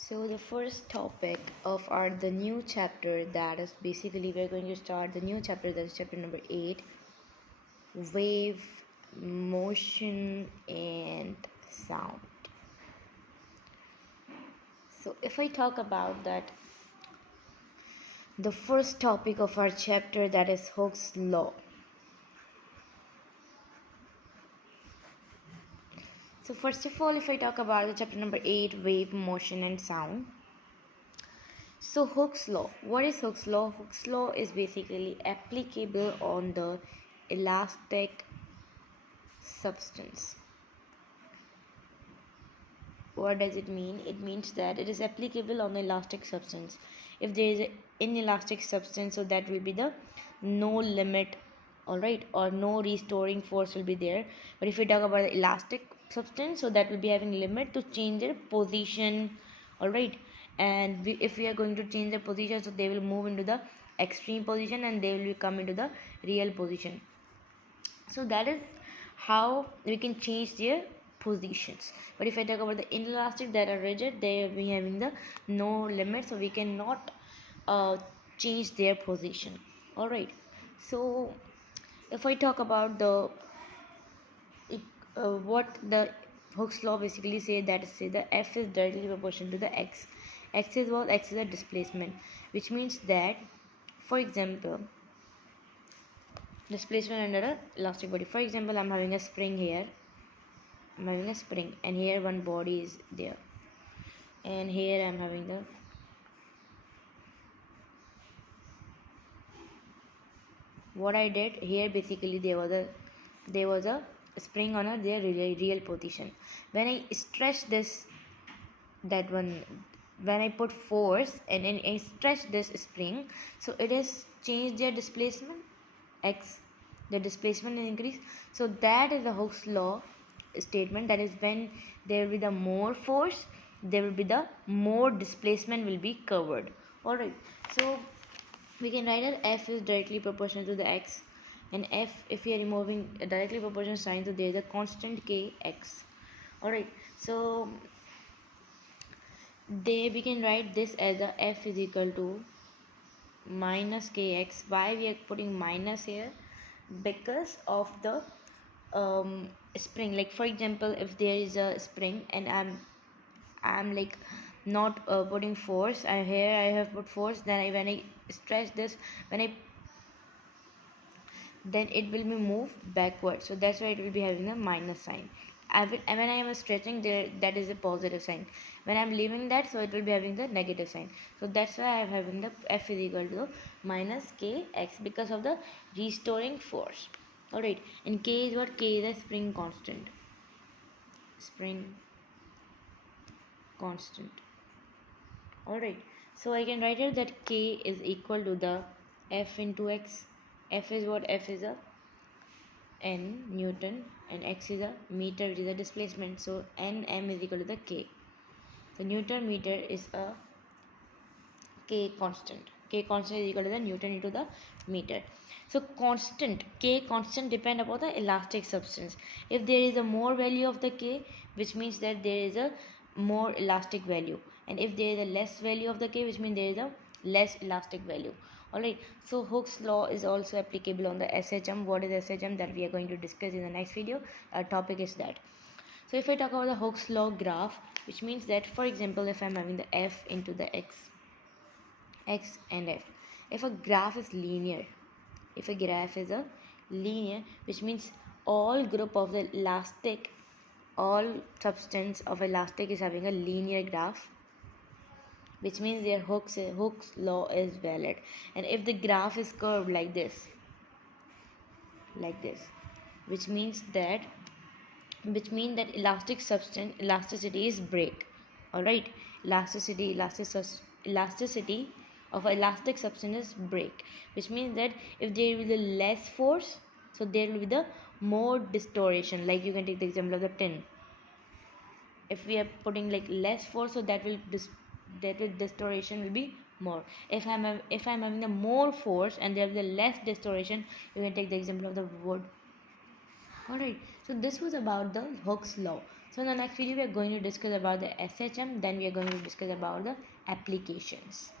So the first topic of our the new chapter, that is basically we're going to start the new chapter, that is chapter number 8, wave, motion and sound. So if I talk about that, the first topic of our chapter, that is Hooke's law. So first of all, if I talk about the chapter number 8, wave, motion and sound. So Hooke's law. What is Hooke's law? Hooke's law is basically applicable on the elastic substance. What does it mean? It means that it is applicable on the elastic substance. If there is an inelastic substance, so that will be the no limit, alright, or no restoring force will be there. But if we talk about the elastic substance, so that will be having limit to change their position, alright. And if we are going to change the position, so they will move into the extreme position and they will come into the real position. So that is how we can change their positions. But if I talk about the inelastic that are rigid, they will be having the no limit, so we cannot change their position. Alright, so if I talk about the what the Hooke's law basically say, that is say the F is directly proportional to the X. X is what? X is a displacement, which means that, for example, displacement under a elastic body. For example, I'm having a spring here. I'm having a spring, and here one body is there, and here I'm having the what I did here. Basically, there was a spring on their real position. When I stretch this, that one, when I put force and then I stretch this spring, so it has changed their displacement X. The displacement is increased. So that is the Hooke's law statement, that is when there will be the more force, there will be the more displacement will be covered. Alright, so we can write that F is directly proportional to the X, and F, if we are removing a directly proportional sign, so there is a constant Kx. Alright, so we can write this as a F is equal to minus Kx. Why we are putting minus here? Because of the spring. Like for example, if there is a spring and I'm like not putting force, here I have put force, then when I stretch this, then it will be moved backward, so that's why it will be having a minus sign. And when I am stretching there, that is a positive sign. When I'm leaving that, so it will be having the negative sign. So that's why I am having the F is equal to minus Kx, because of the restoring force. Alright, and K is what? K is a spring constant. Spring constant. Alright, so I can write here that K is equal to the F into X. F is what? F is a N Newton and X is a meter, which is a displacement. So Nm is equal to the K. So Newton meter is a K constant. K constant is equal to the Newton into the meter. So constant, K constant depend upon the elastic substance. If there is a more value of the K, which means that there is a more elastic value, and if there is a less value of the K, which means there is a less elastic value. Alright, so Hooke's law is also applicable on the SHM. What is SHM? That we are going to discuss in the next video. Our topic is that. So if I talk about the Hooke's law graph, which means that, for example, if I'm having the F into the X and F, if a graph is linear, which means all group of the elastic, all substance of elastic is having a linear graph, which means their Hooke's law is valid. And if the graph is curved like this, which means that elasticity is break. Alright, elasticity of elastic substance is break, which means that if there will be the less force, so there will be the more distortion. Like you can take the example of the tin. If we are putting like less force, so that will distortion will be more. If I'm having the more force and there will be the less distortion, you can take the example of the wood. Alright, so this was about the Hooke's law. So in the next video we are going to discuss about the SHM, then we are going to discuss about the applications.